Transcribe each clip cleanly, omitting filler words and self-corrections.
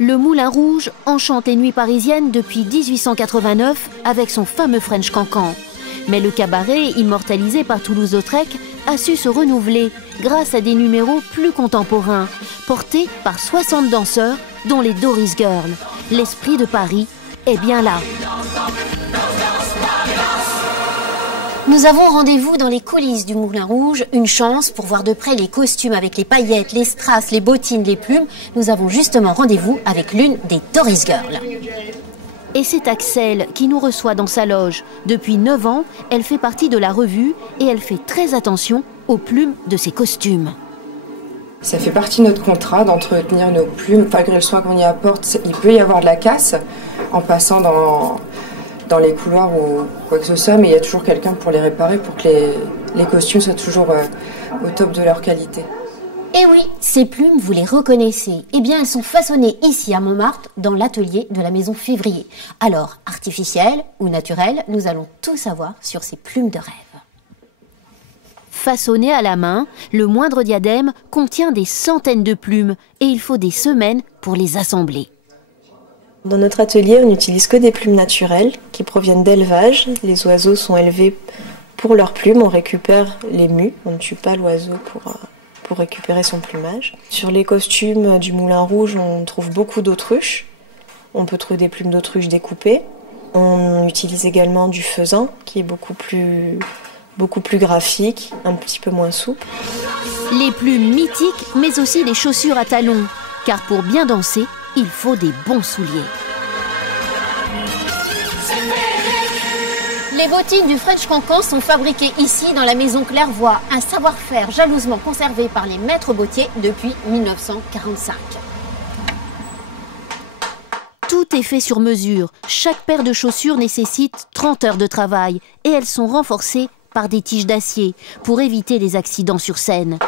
Le Moulin Rouge enchante les nuits parisiennes depuis 1889 avec son fameux French Cancan. Mais le cabaret, immortalisé par Toulouse-Lautrec, a su se renouveler grâce à des numéros plus contemporains, portés par 60 danseurs, dont les Doris Girls. L'esprit de Paris est bien là. Nous avons rendez-vous dans les coulisses du Moulin Rouge, une chance pour voir de près les costumes avec les paillettes, les strass, les bottines, les plumes. Nous avons justement rendez-vous avec l'une des Doris Girls. Et c'est Axel qui nous reçoit dans sa loge. Depuis 9 ans, elle fait partie de la revue et elle fait très attention aux plumes de ses costumes. Ça fait partie de notre contrat d'entretenir nos plumes. Malgré le soin qu'on y apporte, il peut y avoir de la casse en passant dans les couloirs ou quoi que ce soit, mais il y a toujours quelqu'un pour les réparer, pour que les costumes soient toujours au top de leur qualité. Et oui, ces plumes, vous les reconnaissez. Eh bien, elles sont façonnées ici à Montmartre, dans l'atelier de la maison Février. Alors, artificielles ou naturelles, nous allons tout savoir sur ces plumes de rêve. Façonnées à la main, le moindre diadème contient des centaines de plumes et il faut des semaines pour les assembler. Dans notre atelier, on n'utilise que des plumes naturelles qui proviennent d'élevage. Les oiseaux sont élevés pour leurs plumes, on récupère les mues, on ne tue pas l'oiseau pour récupérer son plumage. Sur les costumes du Moulin Rouge, on trouve beaucoup d'autruches. On peut trouver des plumes d'autruche découpées. On utilise également du faisan qui est beaucoup plus graphique, un petit peu moins souple. Les plumes mythiques, mais aussi les chaussures à talons. Car pour bien danser, il faut des bons souliers. Les bottines du French Cancan sont fabriquées ici dans la maison Clairvoy, un savoir-faire jalousement conservé par les maîtres bottiers depuis 1945. Tout est fait sur mesure. Chaque paire de chaussures nécessite 30 heures de travail et elles sont renforcées par des tiges d'acier pour éviter les accidents sur scène.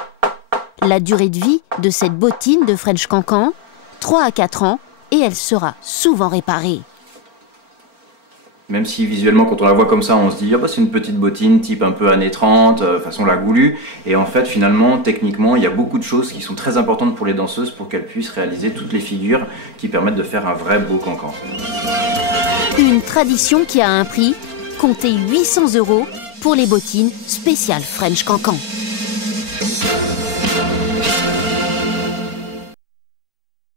La durée de vie de cette bottine de French Cancan, 3 à 4 ans, et elle sera souvent réparée. Même si visuellement, quand on la voit comme ça, on se dit c'est une petite bottine type un peu années 30, façon la Goulue. Et en fait, finalement, techniquement, il y a beaucoup de choses qui sont très importantes pour les danseuses pour qu'elles puissent réaliser toutes les figures qui permettent de faire un vrai beau cancan. Une tradition qui a un prix, comptez 800 € pour les bottines spéciales French Cancan.